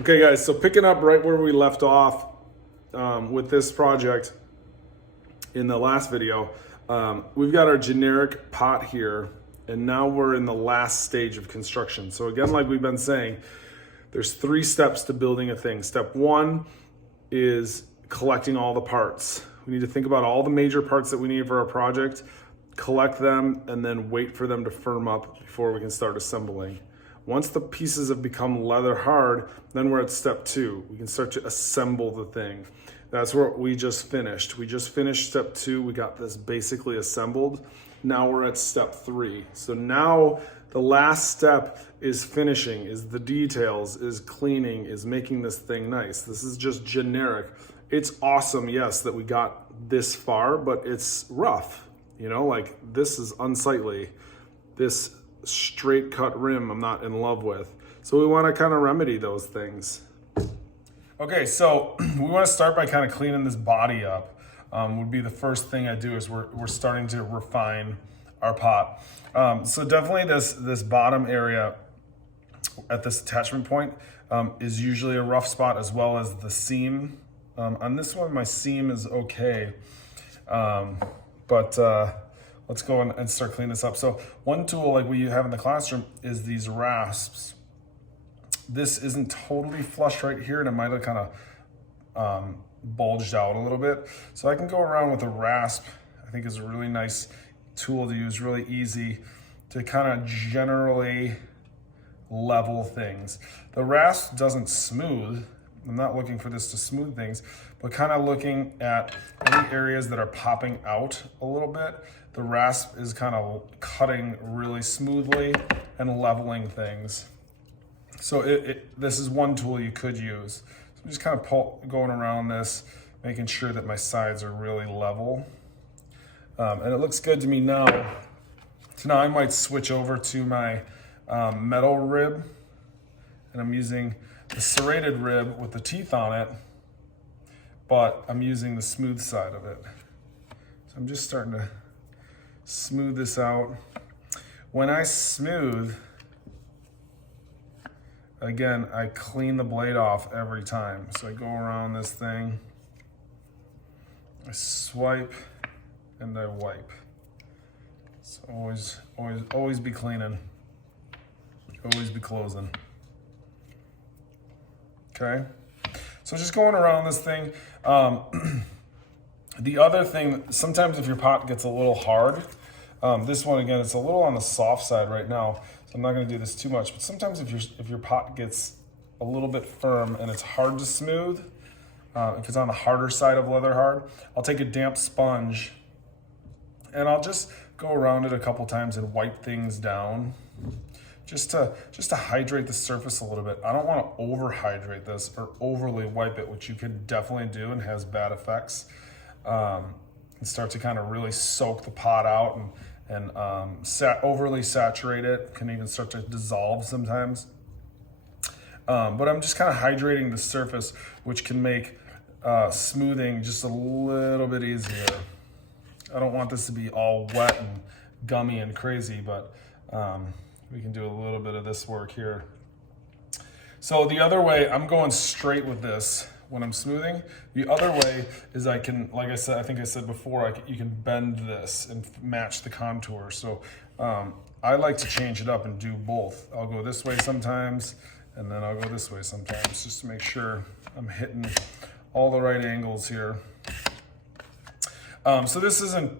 Okay guys, so picking up right where we left off with this project in the last video, we've got our generic pot here, and now we're in the last stage of construction. So again, like we've been saying, there's 3 steps to building a thing. Step 1 is collecting all the parts. We need to think about all the major parts that we need for our project, collect them, and then wait for them to firm up before we can start assembling. Once the pieces have become leather hard, then we're at step 2. We can start to assemble the thing. That's what we just finished. We just finished step 2. We got this basically assembled. Now we're at step 3. So now the last step is finishing, is the details, is cleaning, is making this thing nice. This is just generic. It's awesome, yes, that we got this far, but it's rough. You know, like this is unsightly. This straight cut rim I'm not in love with. So we want to kind of remedy those things. Okay, so we want to start by kind of cleaning this body up. Would be the first thing I do is we're starting to refine our pot. So definitely this bottom area at this attachment point is usually a rough spot, as well as the seam. On this one, my seam is okay, but let's go and start cleaning this up. So one tool like we have in the classroom is these rasps. This isn't totally flush right here, and it might have kind of bulged out a little bit. So I can go around with a rasp. I think is a really nice tool to use, really easy to kind of generally level things. The rasp doesn't smooth. I'm not looking for this to smooth things, but kind of looking at any areas that are popping out a little bit. The rasp is kind of cutting really smoothly and leveling things. So this is one tool you could use. So I'm just kind of going around this, making sure that my sides are really level. And it looks good to me now. So now I might switch over to my metal rib, and I'm using the serrated rib with the teeth on it, but I'm using the smooth side of it. So I'm just starting to smooth this out. When I smooth, again, I clean the blade off every time. So I go around this thing, I swipe, and I wipe. So always be cleaning, always be closing. Okay, so just going around this thing. The other thing, sometimes if your pot gets a little hard, this one again, it's a little on the soft side right now, so I'm not going to do this too much. But sometimes if your pot gets a little bit firm and it's hard to smooth, if it's on the harder side of leather hard, I'll take a damp sponge and I'll just go around it a couple times and wipe things down. Just to hydrate the surface a little bit. I don't want to over-hydrate this or overly wipe it, which you can definitely do and has bad effects. And start to kind of really soak the pot out and overly saturate it. Can even start to dissolve sometimes. But I'm just kind of hydrating the surface, which can make smoothing just a little bit easier. I don't want this to be all wet and gummy and crazy, but we can do a little bit of this work here. So the other way, I'm going straight with this when I'm smoothing. The other way is I can, like I said, I think I said before, you can bend this and match the contour. So I like to change it up and do both. I'll go this way sometimes, and then I'll go this way sometimes, just to make sure I'm hitting all the right angles here. So this isn't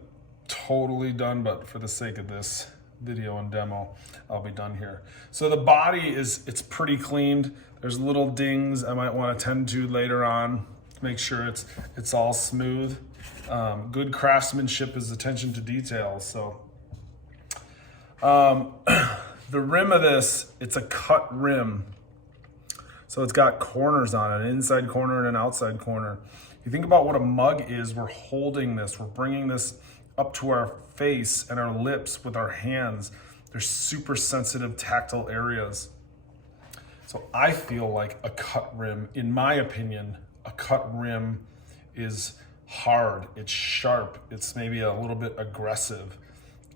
totally done, but for the sake of this video and demo, I'll be done here. So the body it's pretty cleaned. There's little dings I might want to tend to later on to make sure it's all smooth. Good craftsmanship is attention to details. So the rim of this, it's a cut rim. So it's got corners on it, an inside corner and an outside corner. You think about what a mug is, we're holding this, we're bringing this up to our face and our lips with our hands. They're super sensitive tactile areas. So I feel like a cut rim, in my opinion, a cut rim is hard, it's sharp, it's maybe a little bit aggressive.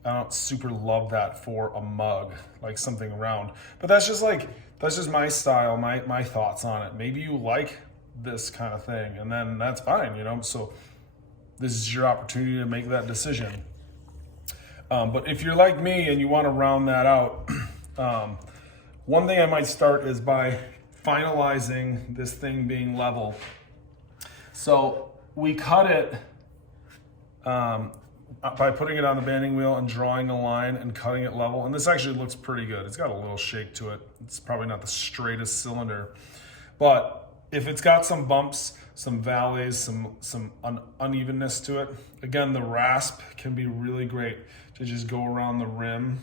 I don't super love that for a mug, like something round. But that's that's just my style, my thoughts on it. Maybe you like this kind of thing, and then that's fine, you know? So this is your opportunity to make that decision. But if you're like me and you want to round that out, one thing I might start is by finalizing this thing being level. So we cut it by putting it on the banding wheel and drawing a line and cutting it level. And this actually looks pretty good. It's got a little shake to it. It's probably not the straightest cylinder, but if it's got some bumps, some valleys, some unevenness to it, again, the rasp can be really great to just go around the rim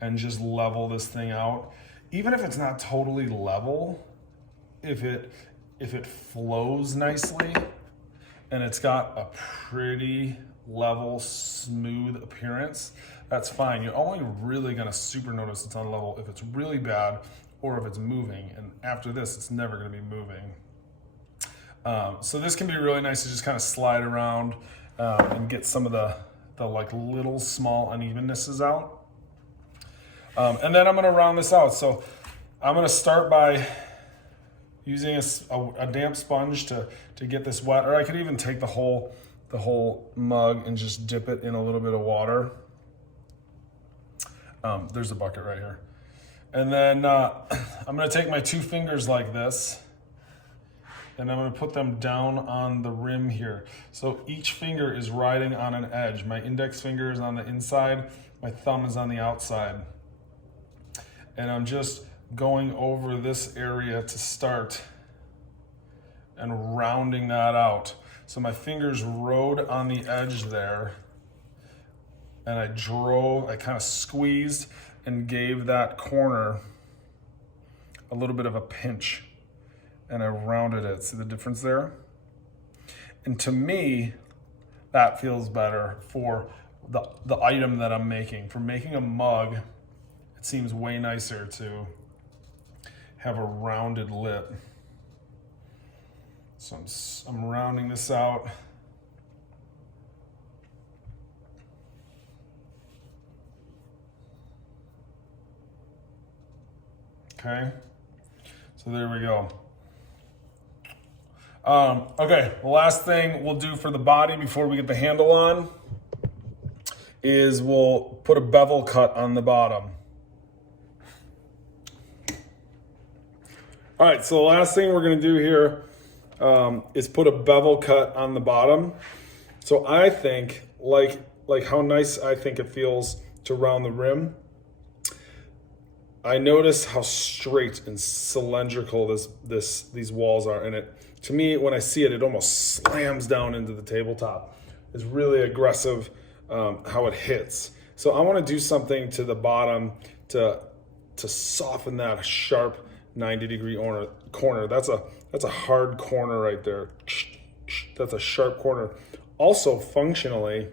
and just level this thing out. Even if it's not totally level, if it flows nicely and it's got a pretty level, smooth appearance, that's fine. You're only really gonna super notice it's on level if it's really bad or if it's moving. And after this, it's never gonna be moving. So this can be really nice to just kind of slide around and get some of the like little small unevennesses out. And then I'm gonna round this out. So I'm gonna start by using a damp sponge to get this wet, or I could even take the whole mug and just dip it in a little bit of water. There's a bucket right here. And then I'm gonna take my 2 fingers like this, and I'm gonna put them down on the rim here. So each finger is riding on an edge. My index finger is on the inside, my thumb is on the outside. And I'm just going over this area to start and rounding that out. So my fingers rode on the edge there, and I kind of squeezed and gave that corner a little bit of a pinch, and I rounded it. See the difference there? And to me, that feels better for the item that I'm making. For making a mug, it seems way nicer to have a rounded lip. So I'm rounding this out. Okay, so there we go. Okay, the last thing we'll do for the body before we get the handle on is we'll put a bevel cut on the bottom. All right, so the last thing we're gonna do here is put a bevel cut on the bottom. So I think, like how nice I think it feels to round the rim, I notice how straight and cylindrical these walls are, and to me, when I see it, it almost slams down into the tabletop. It's really aggressive how it hits. So I wanna do something to the bottom to soften that sharp 90-degree corner. That's a hard corner right there. That's a sharp corner. Also, functionally,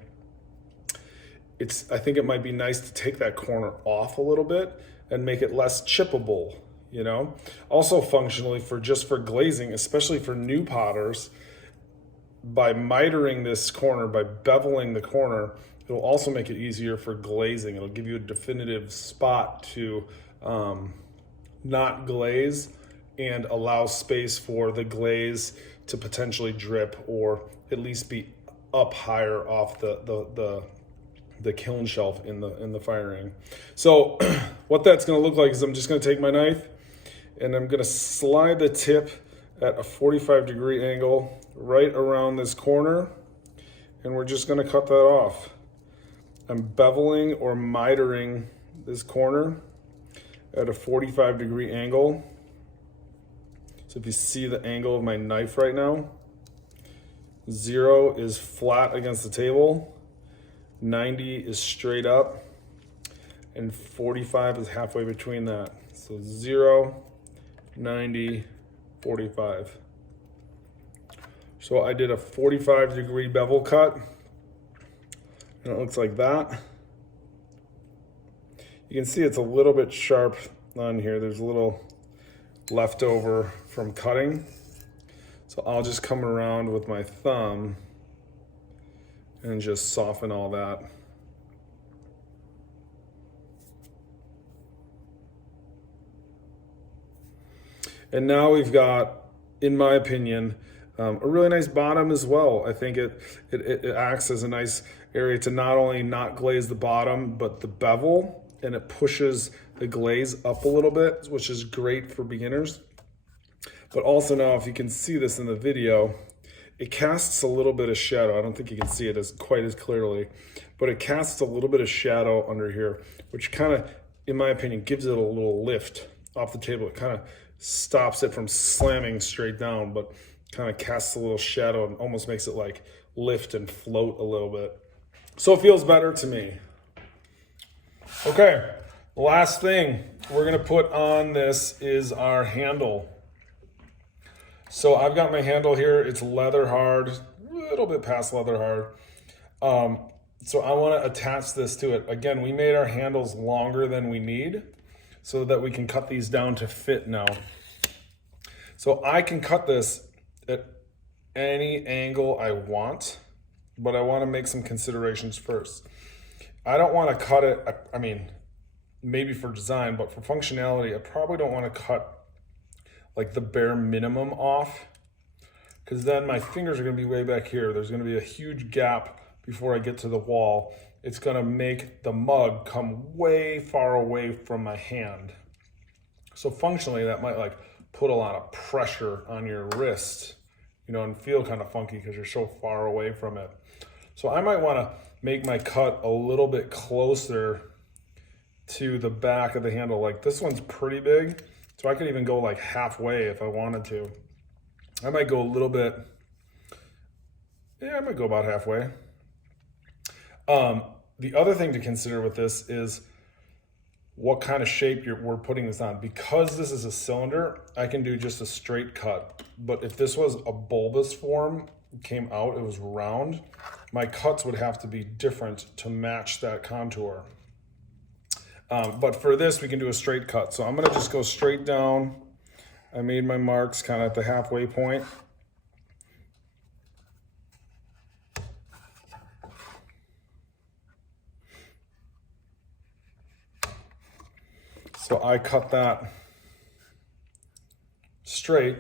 I think it might be nice to take that corner off a little bit and make it less chippable, you know? Also functionally, for glazing, especially for new potters, by mitering this corner, by beveling the corner, it'll also make it easier for glazing. It'll give you a definitive spot to not glaze and allow space for the glaze to potentially drip or at least be up higher off the kiln shelf in the firing. So what that's gonna look like is I'm just gonna take my knife and I'm gonna slide the tip at a 45-degree angle right around this corner, and we're just gonna cut that off. I'm beveling or mitering this corner at a 45-degree angle. So if you see the angle of my knife right now, 0 is flat against the table, 90 is straight up, and 45 is halfway between that. So 0, 90, 45. So I did a 45-degree bevel cut, and it looks like that. You can see it's a little bit sharp on here. There's a little leftover from cutting. So I'll just come around with my thumb and just soften all that. And now we've got, in my opinion, a really nice bottom as well. I think it acts as a nice area to not only not glaze the bottom, but the bevel, and it pushes the glaze up a little bit, which is great for beginners. But also now, if you can see this in the video, it casts a little bit of shadow. I don't think you can see it as quite as clearly, but it casts a little bit of shadow under here, which kind of, in my opinion, gives it a little lift off the table. It kind of stops it from slamming straight down, but kind of casts a little shadow and almost makes it like lift and float a little bit. So it feels better to me. Okay, the last thing we're gonna put on this is our handle. So I've got my handle here. It's leather hard, a little bit past leather hard. So I want to attach this to it. Again, we made our handles longer than we need so that we can cut these down to fit now. So I can cut this at any angle I want, but I want to make some considerations first. I don't want to cut it, I mean, maybe for design, but for functionality, I probably don't want to cut like the bare minimum off, because then my fingers are going to be way back here. There's going to be a huge gap before I get to the wall. It's going to make the mug come way far away from my hand. So functionally, that might like put a lot of pressure on your wrist, you know, and feel kind of funky because you're so far away from it. So I might want to make my cut a little bit closer to the back of the handle. Like this one's pretty big, so I could even go like halfway if I wanted to. I might go a little bit, yeah, I might go about halfway. The other thing to consider with this is what kind of shape we're putting this on. Because this is a cylinder, I can do just a straight cut. But if this was a bulbous form, came out, it was round, my cuts would have to be different to match that contour. But for this, we can do a straight cut. So I'm gonna just go straight down. I made my marks kind of at the halfway point. So I cut that straight,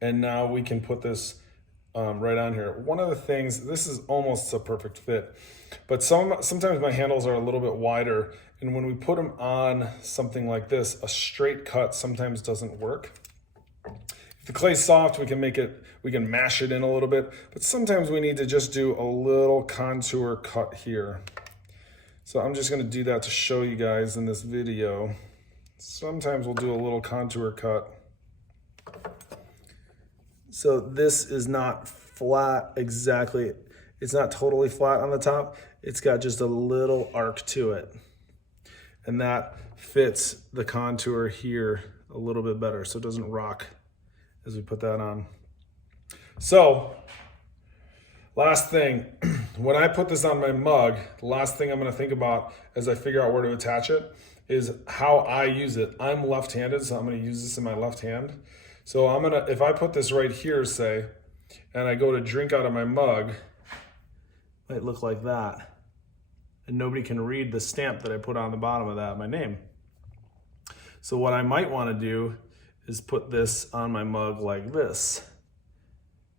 and now we can put this right on here. One of the things, this is almost a perfect fit, but sometimes my handles are a little bit wider, and when we put them on something like this, a straight cut sometimes doesn't work. If the clay's soft, we can mash it in a little bit, but sometimes we need to just do a little contour cut here. So I'm just gonna do that to show you guys in this video. Sometimes we'll do a little contour cut. So this is not flat exactly. It's not totally flat on the top. It's got just a little arc to it. And that fits the contour here a little bit better, so it doesn't rock as we put that on. So, last thing, when I put this on my mug, the last thing I'm gonna think about as I figure out where to attach it is how I use it. I'm left-handed, so I'm gonna use this in my left hand. So if I put this right here, say, and I go to drink out of my mug, it might look like that. And nobody can read the stamp that I put on the bottom of that, my name. So what I might wanna do is put this on my mug like this,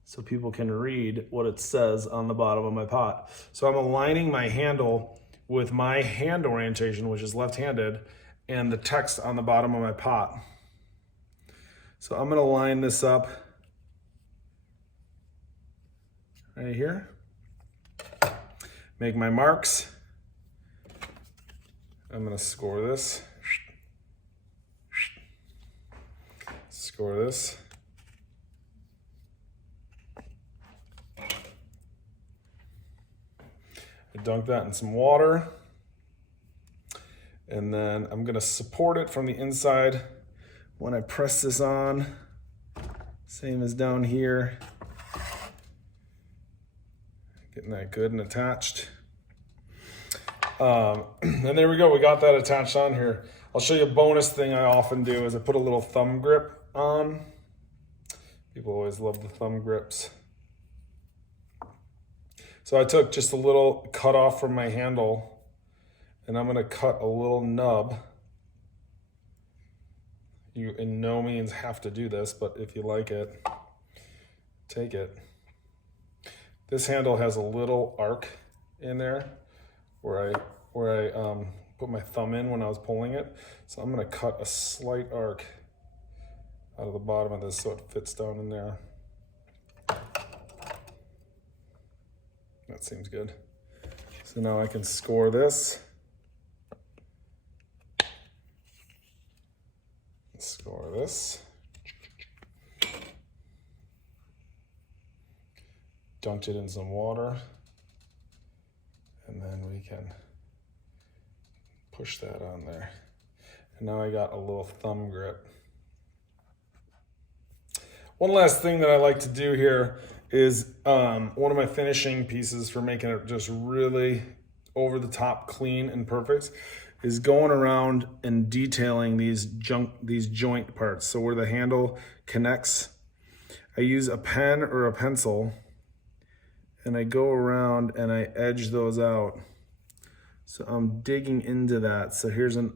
so people can read what it says on the bottom of my pot. So I'm aligning my handle with my hand orientation, which is left-handed, and the text on the bottom of my pot. So I'm gonna line this up right here, make my marks. I'm gonna score this, score this. Dunk that in some water, and then I'm gonna support it from the inside. When I press this on, same as down here, getting that good and attached. And there we go, we got that attached on here. I'll show you a bonus thing I often do is I put a little thumb grip on. People always love the thumb grips. So I took just a little cut off from my handle, and I'm gonna cut a little nub. You in no means have to do this, but if you like it, take it. This handle has a little arc in there where I put my thumb in when I was pulling it. So I'm gonna cut a slight arc out of the bottom of this so it fits down in there. That seems good. So now I can score this. Score this. Dunked it in some water. And then we can push that on there. And now I got a little thumb grip. One last thing that I like to do here is one of my finishing pieces for making it just really over the top clean and perfect is going around and detailing these joint parts. So where the handle connects, I use a pen or a pencil and I go around and I edge those out. So I'm digging into that. So here's an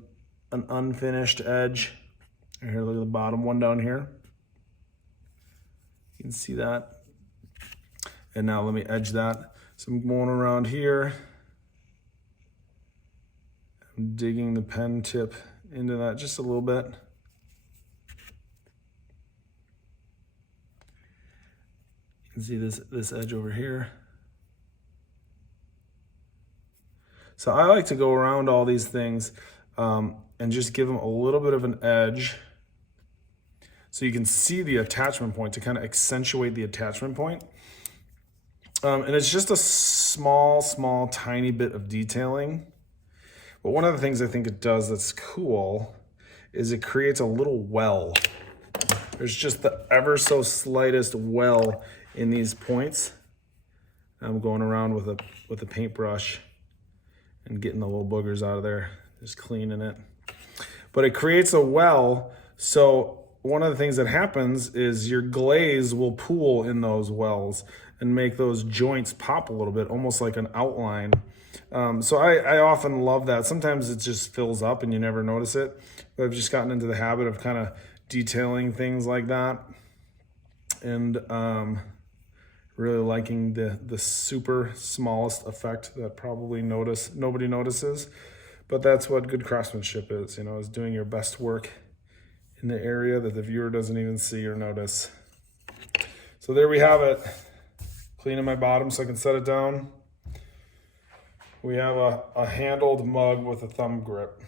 unfinished edge. Here, look at the bottom one down here. You can see that. And now let me edge that. So I'm going around here. I'm digging the pen tip into that just a little bit. You can see this edge over here. So I like to go around all these things and just give them a little bit of an edge so you can see the attachment point to kind of accentuate the attachment point. And it's just a small, tiny bit of detailing. But one of the things I think it does that's cool is it creates a little well. There's just the ever so slightest well in these points. I'm going around with a paintbrush and getting the little boogers out of there, just cleaning it. But it creates a well, so one of the things that happens is your glaze will pool in those wells and make those joints pop a little bit, almost like an outline. So I often love that. Sometimes it just fills up and you never notice it, but I've just gotten into the habit of kind of detailing things like that. And really liking the super smallest effect that probably nobody notices. But that's what good craftsmanship is, you know, is doing your best work in the area that the viewer doesn't even see or notice. So there we have it. Cleaning my bottom so I can set it down. We have a handled mug with a thumb grip.